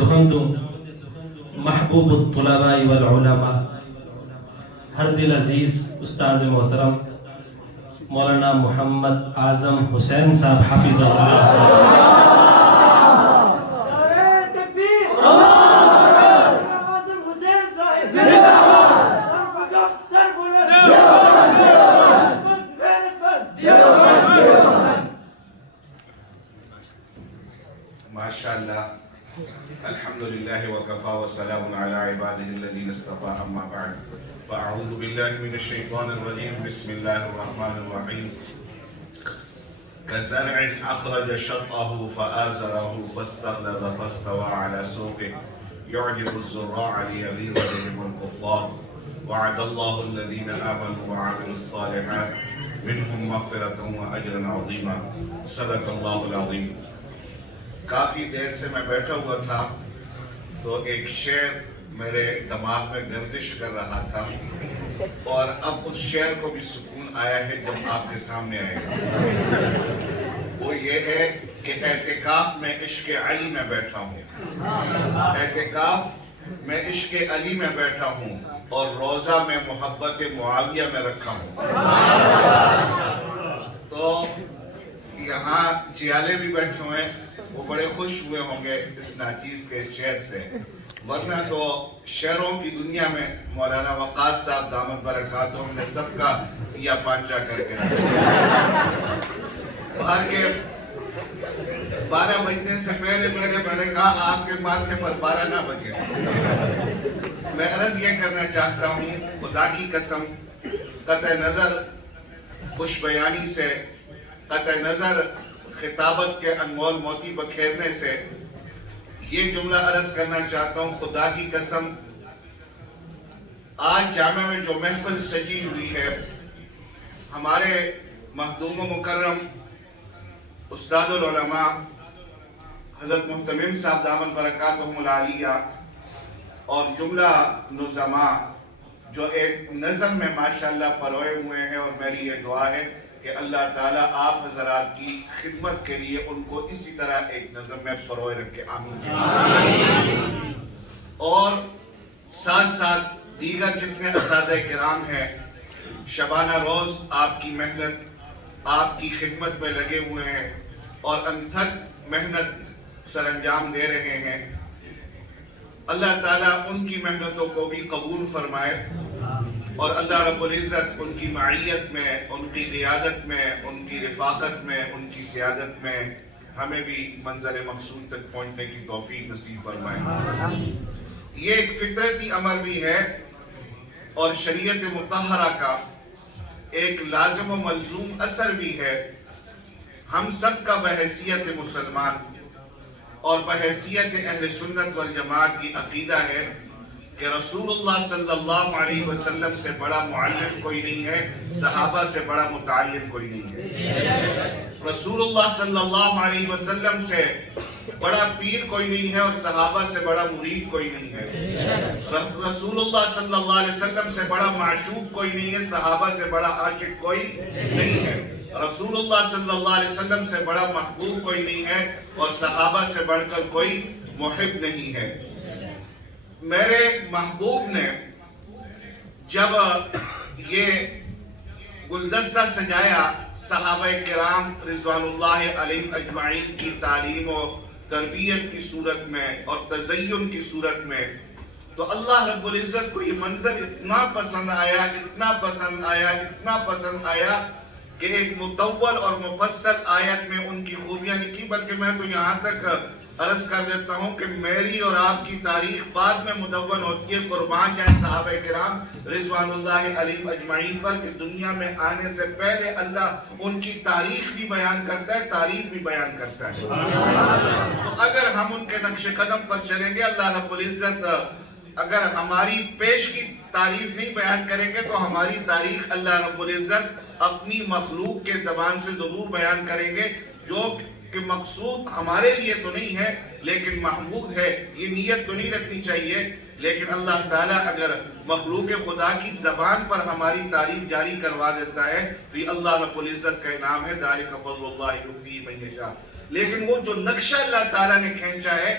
سخن دوں محبوب الطلباء والعلماء ہر دل عزیز استاذ محترم مولانا محمد اعظم حسین صاحب حافظ اللہ ماشاءاللہ الحمدللہ وکفا والسلام علی عبادہ الذین اصطفى اما بعد فاعوذ باللہ من الشیطان الرجیم بسم اللہ الرحمن الرحیم كزرع اخرج شطأه فآزره فاستغلظ فاستوى على سوقه يعجب الزراع ليغيظ بهم الكفار وعد الله الذين آمنوا وعملوا الصالحات منهم مغفرة وأجرا عظيما صدق الله العظيم. کافی دیر سے میں بیٹھا ہوا تھا تو ایک شعر میرے دماغ میں گردش کر رہا تھا اور اب اس شعر کو بھی سکون آیا ہے جب آپ کے سامنے آئے گا. وہ یہ ہے کہ اعتکاف میں عشق علی میں بیٹھا ہوں، اعتکاف میں عشق علی میں بیٹھا ہوں اور روزہ میں محبت معاویہ میں رکھا ہوں. تو یہاں چیالے بھی بیٹھے ہوئے ہیں، وہ بڑے خوش ہوئے ہوں گے اس ناچیز کے شعر سے، ورنہ تو شعروں کی دنیا میں مولانا وقاص صاحب دامت برکاتہم نے سب کا یا پانچا کر کے رکھا. باہر کے 12 بجنے سے پہلے میں نے کہا آپ کے ماتھے پر 12 نہ بجے. میں عرض یہ کرنا چاہتا ہوں، خدا کی قسم، قطع نظر خوش بیانی سے، قطع نظر خطابت کے انمول موتی بکھیرنے سے، یہ جملہ عرض کرنا چاہتا ہوں، خدا کی قسم آج جامعہ میں جو محفل سجی ہوئی ہے، ہمارے مخدوم و مکرم استاد العلماء حضرت محتمم صاحب دامت برکاتہم العالیہ اور جملہ نظماء جو ایک نظم میں ماشاءاللہ پروئے ہوئے ہیں، اور میری یہ دعا ہے کہ اللہ تعالیٰ آپ حضرات کی خدمت کے لیے ان کو اسی طرح ایک نظم میں پروئے رکھے. آمین. اور ساتھ ساتھ دیگر جتنے اساتذہ کرام ہیں شبانہ روز آپ کی محنت، آپ کی خدمت میں لگے ہوئے ہیں اور انتھک محنت سر انجام دے رہے ہیں. اللہ تعالیٰ ان کی محنتوں کو بھی قبول فرمائے اور اللہ رب العزت ان کی معیت میں، ان کی قیادت میں، ان کی رفاقت میں، ان کی سیادت میں ہمیں بھی منزل مقصود تک پہنچنے کی توفیق نصیب فرمائے. یہ ایک فطرتی امر بھی ہے اور شریعت مطہرہ کا ایک لازم و ملزوم اثر بھی ہے. ہم سب کا بحیثیت مسلمان اور بحیثیت اہل سنت والجماعت کی عقیدہ ہے کہ رسول اللہ صلی اللہ علیہ وسلم سے بڑا معلم کوئی نہیں ہے، صحابہ سے بڑا متعلم کوئی نہیں ہے. رسول اللہ صلی اللہ علیہ وسلم سے بڑا پیر کوئی نہیں ہے اور صحابہ سے بڑا مرید کوئی نہیں ہے. رسول اللہ صلی اللہ علیہ وسلم سے بڑا معشوق کوئی نہیں ہے، صحابہ سے بڑا عاشق کوئی نہیں ہے. رسول اللہ صلی اللہ علیہ وسلم سے بڑا محبوب کوئی نہیں ہے اور صحابہ سے بڑھ کر کوئی محب نہیں ہے. میرے محبوب نے جب یہ گلدستہ سجایا صحابہ کرام رضوان اللہ علیہ اجمعین کی تعلیم و تربیت کی صورت میں اور تزین کی صورت میں، تو اللہ رب العزت کو یہ منظر اتنا پسند آیا، اتنا پسند آیا، اتنا پسند آیا کہ ایک مطول اور مفصل آیت میں ان کی خوبیاں لکھی. بلکہ میں تو یہاں تک عرض کر دیتا ہوں کہ میری اور آپ کی تاریخ بعد میں مدون ہوتی ہے، قربان جائیں صحابہ کرام رضوان اللہ علیہ اجمعین پر، کہ دنیا میں آنے سے پہلے اللہ ان کی تاریخ بھی بیان کرتا ہے، تاریخ بھی بیان کرتا ہے. تو اگر ہم ان کے نقش قدم پر چلیں گے، اللہ رب العزت اگر ہماری پیش کی تعریف نہیں بیان کریں گے تو ہماری تاریخ اللہ رب العزت اپنی مخلوق کے زبان سے ضرور بیان کریں گے، جو کہ مقصود ہمارے لیے تو نہیں ہے لیکن محمود ہے. یہ نیت تو نہیں رکھنی چاہیے، لیکن اللہ تعالیٰ اگر مخلوق خدا کی زبان پر ہماری تعریف جاری کروا دیتا ہے تو یہ اللہ رب العزت کا انعام ہے. ذالک فضل اللہ یؤتیہ من یشاء. لیکن وہ جو نقشہ اللہ تعالیٰ نے کھینچا ہے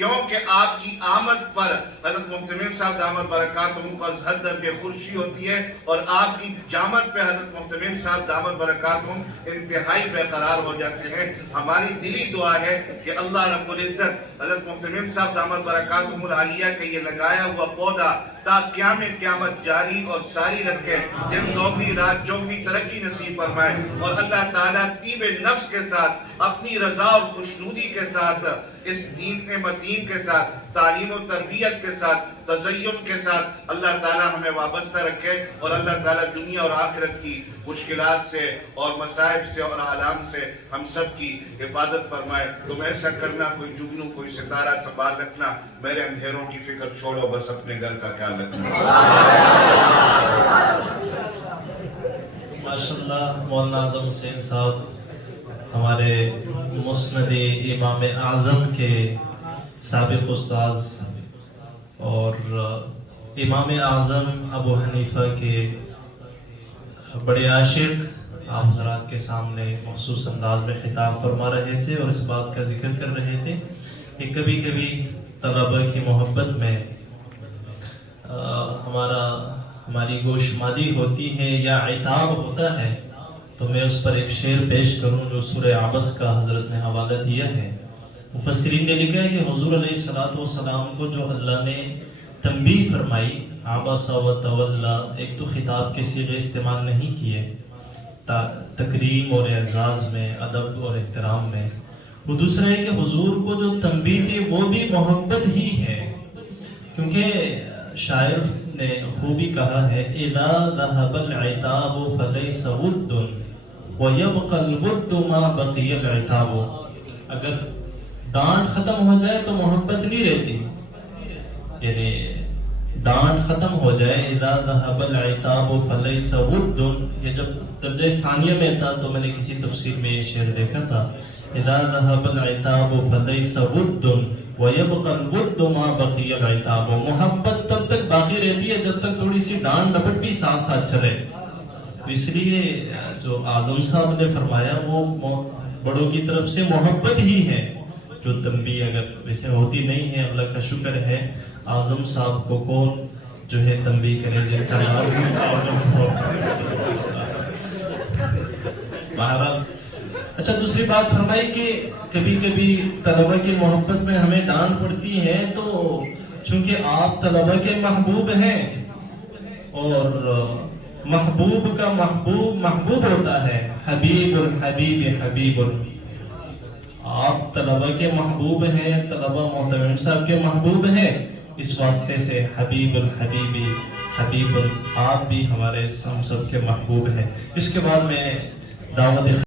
کیونکہ آپ کی آمد پر حضرت محتمم صاحب دامت برکاتہم کو از حد درجے خوشی ہوتی ہے، اور آپ کی جامت پہ حضرت محتمم صاحب دامت برکاتہم انتہائی برقرار ہو جاتے ہیں۔ ہماری دلی دعا ہے کہ اللہ رب العزت حضرت محتمم صاحب دامت برکاتہم العالیہ کا یہ لگایا ہوا پودا تا قیامت جاری اور ساری رکھے، دن دوگنی رات چوگنی ترقی نصیب فرمائے، اور اللہ تعالیٰ طیب نفس کے ساتھ اپنی رضا اور خوشنودی کے ساتھ اس دین متین کے ساتھ تعلیم و تربیت کے ساتھ تزین کے ساتھ اللہ تعالیٰ ہمیں وابستہ رکھے، اور اللہ تعالیٰ دنیا اور آخرت کی مشکلات سے اور مصائب سے اور آلام سے ہم سب کی حفاظت فرمائے۔ تم ایسا کرنا، کوئی جگنو کوئی ستارہ سنبھال رکھنا، میرے اندھیروں کی فکر چھوڑو، بس اپنے گھر کا خیال رکھنا۔ ماشاءاللہ مولانا اعظم حسین صاحب ہمارے مسند امام اعظم کے سابق استاذ اور امام اعظم ابو حنیفہ کے بڑے عاشق آپ حضرات کے سامنے مخصوص انداز میں خطاب فرما رہے تھے اور اس بات کا ذکر کر رہے تھے کہ کبھی کبھی طلبہ کی محبت میں ہماری گوشمالی ہوتی ہے یا عتاب ہوتا ہے، تو میں اس پر ایک شعر پیش کروں جو سورہ عبس کا حضرت نے حوالہ دیا ہے۔ مفسرین نے لکھا ہے کہ حضور علیہ السلام کو جو اللہ نے تنبیہ فرمائی، عبس و تولا، ایک تو خطاب کے صیغے استعمال نہیں کیے، تکریم اور اعزاز میں، ادب اور احترام میں، وہ دوسرا ہے کہ حضور کو جو تنبیہ تھی وہ بھی محبت ہی ہے، کیونکہ شاعر نے خوبی کہا ہے اذا ذهب العتاب فليس ود ويبقى الود ما بقي العتاب، اگر ڈانٹ ختم ہو جائے تو محبت نہیں رہتی، یعنی ڈانٹ ختم ہو جائے اذا ذهب العتاب فليس ود، یہ جب درجہ ثانیہ میں تھا تو میں نے کسی تفسیر میں یہ شعر دیکھا تھا، اذا ذهب العتاب فليس ود ويبقى الود ما بقي العتاب، محبت تب تک باقی رہتی ہے جب تک تھوڑی سی ڈانٹ ڈپٹ بھی ساتھ ساتھ چلے۔ تو اس لیے جو اعظم صاحب نے فرمایا وہ بڑوں کی طرف سے محبت ہی ہے، جو تنبیہ اگر ویسے ہوتی نہیں ہے، اللہ کا شکر ہے اعظم صاحب کو کون جو ہے تنبیہ کرے جن کا نام اعظم ہو۔ بہرحال اچھا، دوسری بات فرمائی کہ کبھی کبھی طلبہ کی محبت میں ہمیں ڈانٹ پڑتی ہے، تو چونکہ آپ طلبہ کے محبوب ہیں اور محبوب کا محبوب محبوب ہوتا ہے، حبیب الحبیب حبیب، آپ طلبہ کے محبوب ہیں، طلبہ محتمم صاحب کے محبوب ہیں، اس واسطے سے حبیب الحبیب حبیب، آپ بھی ہمارے ہم سب کے محبوب ہیں۔ اس کے بعد میں دعوت